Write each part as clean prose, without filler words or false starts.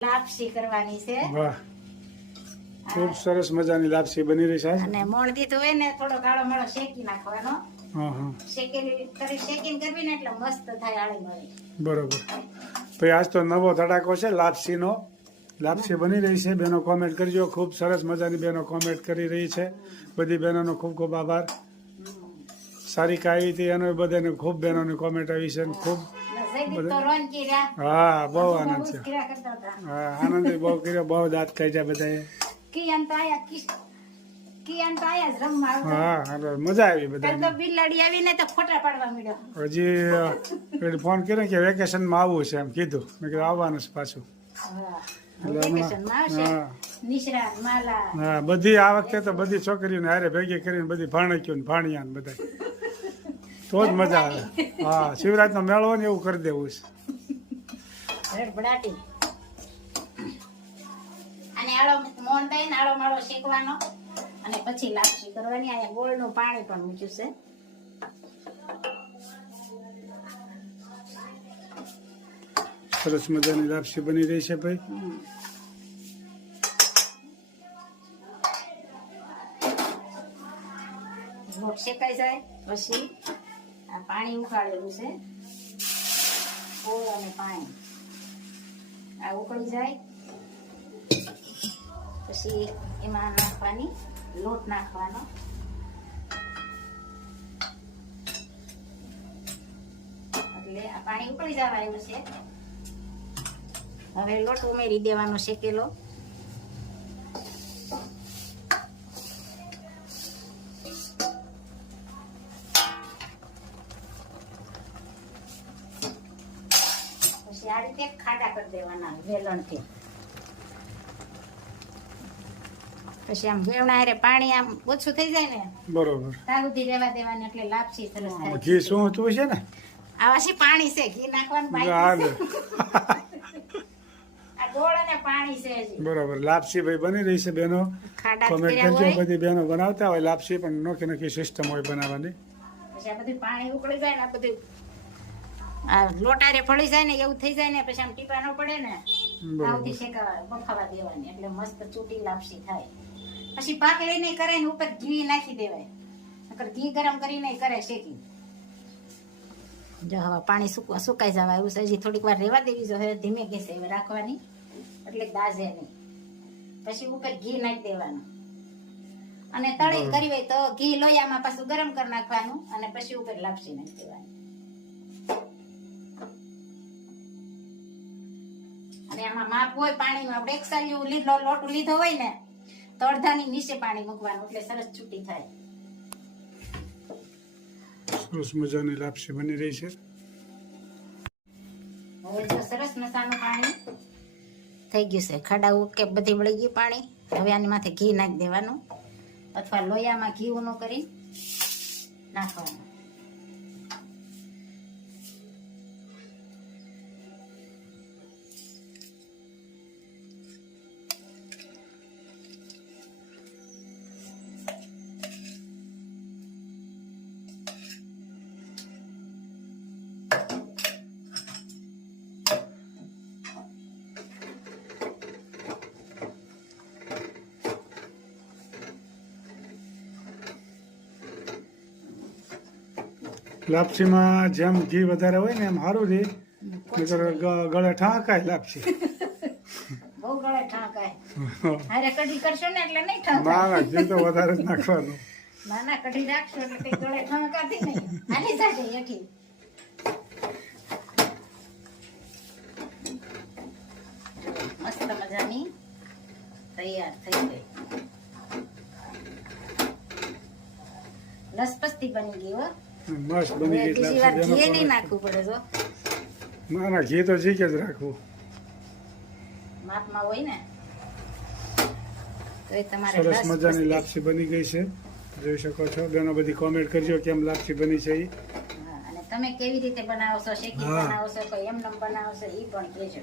લાપસી કરવાની છે। વાહ, ખૂબ સરસ મજાની લાપસી બની રહી છે અને મોણ દીધું હોય ને થોડો કાળો માળો શેકી નાખવાનો। હા હા, શેકીને કરવી ને એટલે મસ્ત થાય આળી મળી। બરોબર ભાઈ, આજ તો નવો ધડાકો છે લાપસીનો। લાપસી બની રહી છે, બેનો કોમેન્ટ કરજો। ખૂબ સરસ મજાની બેનો કોમેન્ટ કરી રહી છે। બધી બહેનોનો ખૂબ ખૂબ આભાર। સારી કાવી હતી એનો બધાને ખૂબ બહેનોની કોમેન્ટ આવી છે। ખૂબ હા, બહુ આનંદ છે। હા, આનંદ બહુ કર્યો, બહુ દાંત કાઢ્યા બધાએ। હા, મજા આવી બધાને। બિલાડી આવીને તો ફોટા પાડવા મળ્યો। હજી ફોન કર્યો કે વેકેશનમાં આવવું છે એમ કીધું। મેં કીધું આવવાનું છે પાછું। હા, બધી આ વખતે તો બધી છોકરીઓને હારે ભેગી કરીને બધી ભાણક્યું ભાણિયા બધા, તો જ મજા આવે। હા, શિવરાજનો મેળો ને એવું કરી દેવું છે। અને આળો મોણ દઈને આળો માળો શેકવાનો અને પછી લાપસી કરવાની। અહીંયા ગોળનું પાણી પણ મૂક્યું છે। સરસ મજાની લાપસી બની રહી છે ભાઈ। લોટ શેકાઈ જાય પછી આ પાણી ઉકાળેલું છે, ગોળ અને પાણી આ ઉકળી જાય પછી એમાં નાખવાની લોટ નાખવાનો। એટલે આ પાણી ઉકળી જવા આવ્યું છે। હવે લોટ ઉમેરી દેવાનો શેકેલો। પછી આ રીતે ખાડા કરી દેવાના વેલણથી। પછી આમ વેવણા હારે પાણી આમ ઓછું થઈ જાય ને બરોબર, ત્યાં સુધી રહેવા દેવાની એટલે લાપસી સરસ થાય। ઘી શું હતું છે ને? આવા છે પાણી છે, ઘી નાખવાનું બાકી છે। આ ગોળ અને પાણી છે હજી। બરોબર, લાપસી ભાઈ બની રહી છે બેનો। ખાડા કોમેન્ટ કર્યા કરજો, હોય બધી બહેનો બનાવતા હોય લાપસી, પણ નોખી નોખી સિસ્ટમ હોય બનાવવાની। પછી આ બધું પાણી ઉકળી જાય ને આ બધું આ લોટારે ફળી જાય ને એવું થઈ જાય ને પછી આમ ટીપા ન પડે ને આવતી શેકાવા બફાવા દેવાની એટલે મસ્ત ચૂટી લાપસી થાય। પછી પાકળી નહીં કરે ને ઉપર ઘી નાખી દેવાય, નકર ઘી ગરમ કરીને કરે શેકી। જો હવે પાણી સુકાઈ જવા એવું છે, હજી થોડીક વાર રહેવા દેવી જોઈએ, ધીમે ગેસે હવે રાખવાની એટલે દાઝે નહીં। પછી ઉપર ઘી નાખી દેવાનું અને તળી કરી હોય તો ઘી લોયામાં પાછું ગરમ કરી નાખવાનું અને પછી ઉપર લાપસી નાખી દેવાની। અને આમાં માપ હોય પાણીમાં, આપણે એક સાલ્યું લીધો લોટ લીધો હોય ને તો અડધાની નીચે પાણી મૂકવાનું એટલે સરસ છૂટી થાય। સરસ મજાની લાપસી બની રહી છે। હવે જો સરસ મસાનું પાણી થઈ ગયું છે, ખાડા ઉકે બધી વળી ગયું પાણી। હવે આની માથે ઘી નાખી દેવાનું અથવા લોયામાં ઘી ઊનું કરી નાખવાનું। લાપસીમાં જેમ ઘી વધારે હોય ને એમ સારું રહે, નહીંતર ગળે ઠાંકાય લાપસી। બહુ ગળે ઠાંકાય, હારે કઢી કરશો ને એટલે નહીં ના ઠાંકાય। ના, ઘી તો વધારે જ નાખવાનું। ના ના, કઢી રાખશો એટલે કઈ ગળે ઠાંકાતી નહીં, હાલી જાય હેઠી। મસ્ત મજાની તૈયાર થઈ ગઈ, લસપસતી બની ગઈ હો। મસ્ત બની ગઈ બીજી વાર લાપસી। ઘી નહીં નાખવું પડે જો, ના ના, ઘી તો જીકે જ રાખવું। માપમાં હોય ને તો એ તમારે સરસ મજાની લાપસી બની ગઈ છે, જોઈ શકો છો બેનો। બધી કોમેન્ટ કરજો કેમ લાપસી બની છે। હા, અને તમે કેવી રીતે બનાવો છો, શેકી બનાવો છો કે એમનેમ બનાવો છો એ પણ કહેજો।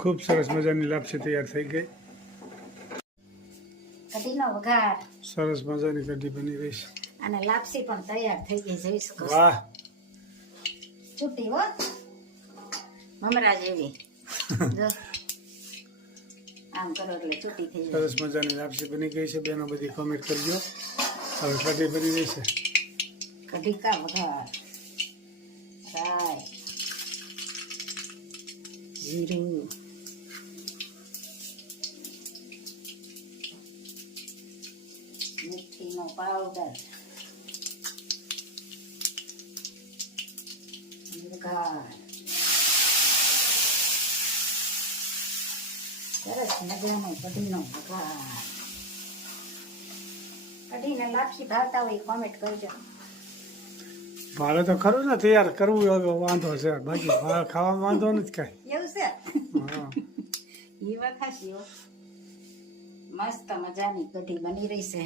ખૂબ સરસ મજાની લાપસી તૈયાર થઈ ગઈ। કઢીનો વઘાર, સરસ મજાની કઢી બની રહી છે। અને લાપસી પણ તૈયાર થઈ ગઈ જોઈ શકો છો. વાહ છૂટી હો મમરા જેવી જો આમ કરો એટલે છૂટી થઈ જાય. સરસ મજાની લાપસી બની ગઈ છે. બેનો બધી કોમેન્ટ કરજો. હવે કઢી બની રહી છે. કઢી કા વઘાર રાય જીરું મીઠીનો પાવડર વઘાર સરસ મજાનો કઢીનો વઘાર. કઢીને લાપસી ભાવતા હોય કોમેન્ટ કરજો. ભાવે તો ખરું ને, તૈયાર કરવું હવે વાંધો છે, બાકી ખાવામાં વાંધો નથી કાંઈ. એવું છે હા એ વાત હાચી હો. મસ્ત મજાની કઢી બની રહી છે.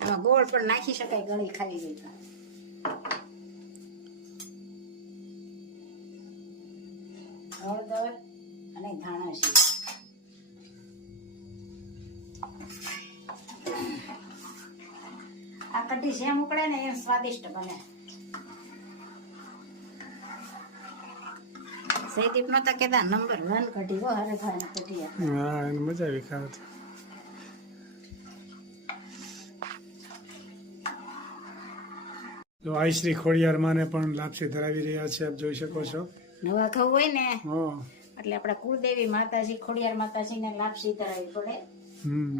આમાં ગોળ પણ નાખી શકાય ગળી ખાવી હોય તો. હળદર અને ધાણા છે. આ કઢી જેમ ઉકળે ને એમ સ્વાદિષ્ટ બને. સૈદીપ નતા કેતા નંબર 1 કઢી હો હરભાઈ કઢી. હા એને મજા આવી ખાવા. તો આઈશ્રી ખોડિયાર માને પણ લાપસી ધરાવી રહ્યા છે, આપ જોઈ શકો છો. નવા ઘઉં હોય ને હા એટલે આપડા કુળદેવી માતાજી ખોડિયાર માતાજી ને લાપસી ધરાવી પડે.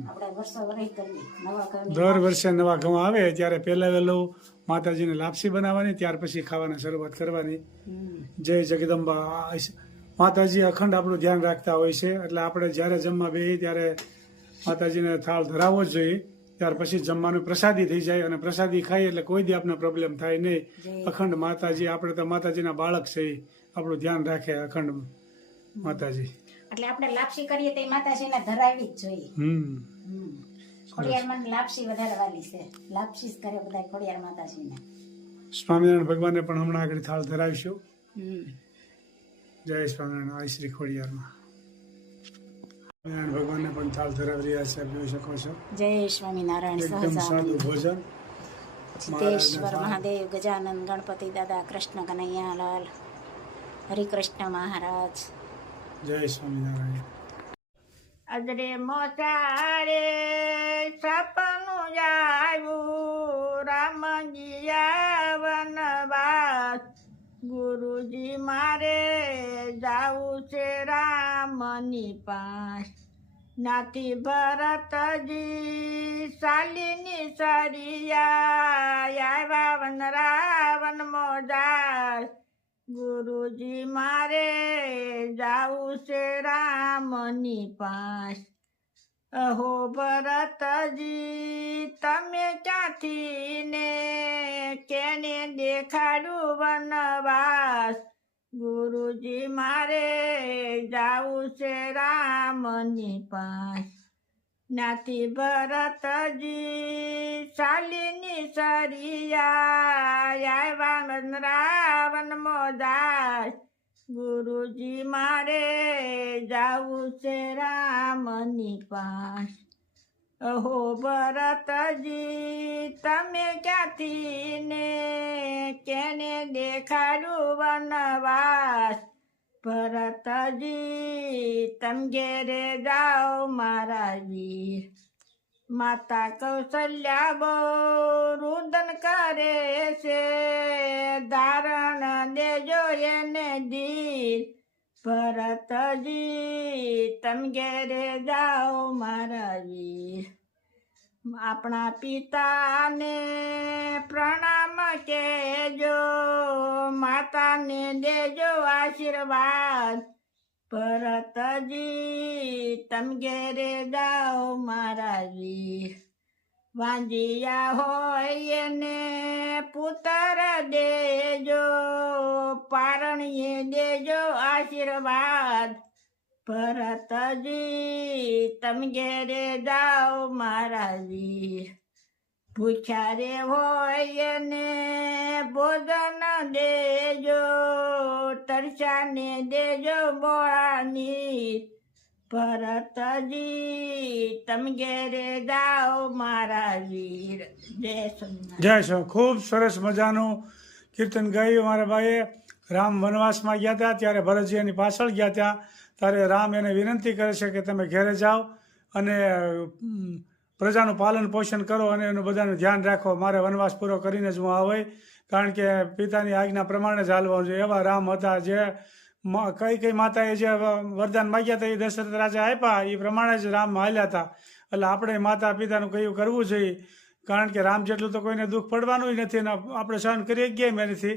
આપણે વર્ષો વરસ કરીએ નવા ઘઉં. દર વર્ષે નવા ઘઉં આવે ત્યારે પહેલા વહેલું માતાજીને લાપસી બનાવવાની, ત્યાર પછી ખાવાની શરૂઆત કરવાની. જય જગદંબા. માતાજી અખંડ આપણું ધ્યાન રાખતા હોય છે, એટલે આપણે જ્યારે જમવા બેસીએ ત્યારે માતાજીને થાળ ધરાવવો જ જોઈએ. ત્યાર પછી જમવાનું પ્રસાદી થઈ જાય, અને પ્રસાદી ખાઈએ એટલે કોઈ દી આપણે પ્રોબ્લેમ થાય નહીં. અખંડ માતાજી, આપણે તો માતાજીના બાળક છે, આપણું ધ્યાન રાખે અખંડ માતાજી. એટલે આપણે લાપસી કરીએ તો માતાજીને ધરાવી જ જોઈએ. ખોડિયાર લાપસી વધારે વાલી છે. લાપસી જ કરે બધા ખોડિયાર માતાજીને. સ્વામિનારાયણ ભગવાનને પણ હમણાં આગળ થાળ ધરાવીશું. જય સ્વામિનારાયણ. આઈશ્રી ખોડિયારમાં સ્વામિનારાયણ ભગવાનને પણ થાળ ધરાવી રહ્યા છે, આપ જોઈ શકો છો. જય સ્વામિનારાયણ. એકદમ સાદું ભોજન. સિદ્ધેશ્વર મહાદેવ, ગજાનંદ, ગણપતિ દાદા, કૃષ્ણ કનૈયાલાલ, હરિકૃષ્ણ મહારાજ. જય સ્વામિનારાયણ. અદરે મોસારે સપનું આવ્યું, રામજી વનવાસ. ગુરુજી મારે જાવું છે રામની પાસ. નાથી ભરતજી શાલિની સરિયા, આવ્યા વન રાવણ મોજાર. ગુરુજી મારે જાવું છે રામની પાસ. અહો ભરતજી તમે ક્યાંથી ને કેને દેખાડું વનવાસ. ગુરુજી મારે જાવું છે રામની પાસ. નાથી ભરતજી શાલિની સરિયા, આવ્યા રાવણ મોજાર. ગુરુજી મારે જાવું છે રામની પાસ. અહો ભરતજી તમે ક્યાંથી ને કેને દેખાડું વનવાસ. ભરતજી તમ ઘેરે જાઓ મારા વીર. માતા કૌશલ્યા બહુ રુદન કરે છે, ધારણ દેજો એને ધીર. ભરતજી તમ ઘેરે જાઓ મારા વીર. આપણા પિતાને પ્રણામ કહેજો, માતાને દેજો આશીર્વાદ. ભરતજી તમ ઘેરે જાઓ મારા વીર. વાંજિયા હોય એને પુત્ર દેજો, પારણીએ દેજો આશીર્વાદ. ભરતજી તમ ઘેરે જાઓ મારા વીર. ભૂખ્યા રે હોય એને ભોજન દેજો, તરસાને દેજો બોળાની. ભરતજી તમે ઘેરે જાઓ મારા વીર જય સોમનાથ. જય શ્રી ખૂબ સરસ મજાનું કીર્તન ગાયું મારા ભાઈએ. રામ વનવાસમાં ગયા હતા ત્યારે ભરતજી એની પાછળ ગયા હતા ત્યારે રામ એને વિનંતી કરે છે કે તમે ઘેરે જાઓ અને પ્રજાનું પાલન પોષણ કરો અને એનું બધાનું ધ્યાન રાખો. મારે વનવાસ પૂરો કરીને જ હું આવે, કારણ કે પિતાની આજ્ઞા પ્રમાણે જ હાલવાનું છે. એવા રામ હતા જે કઈ માતાએ જે વરદાન માગ્યા હતા એ દશરથ રાજા આપ્યા એ પ્રમાણે જ રામ હાલ્યા હતા. એટલે આપણે માતા પિતાનું કયું કરવું જોઈએ, કારણ કે રામ જેટલું તો કોઈને દુઃખ પડવાનું નથી ને આપણે સહન કરી ગયા એનાથી.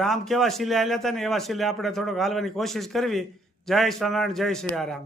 રામ કેવા શીલે હાલ્યા હતા ને એવા શીલે આપણે થોડોક હાલવાની કોશિશ કરવી. જય સ્વામિનારાયણ, જય સિયારામ.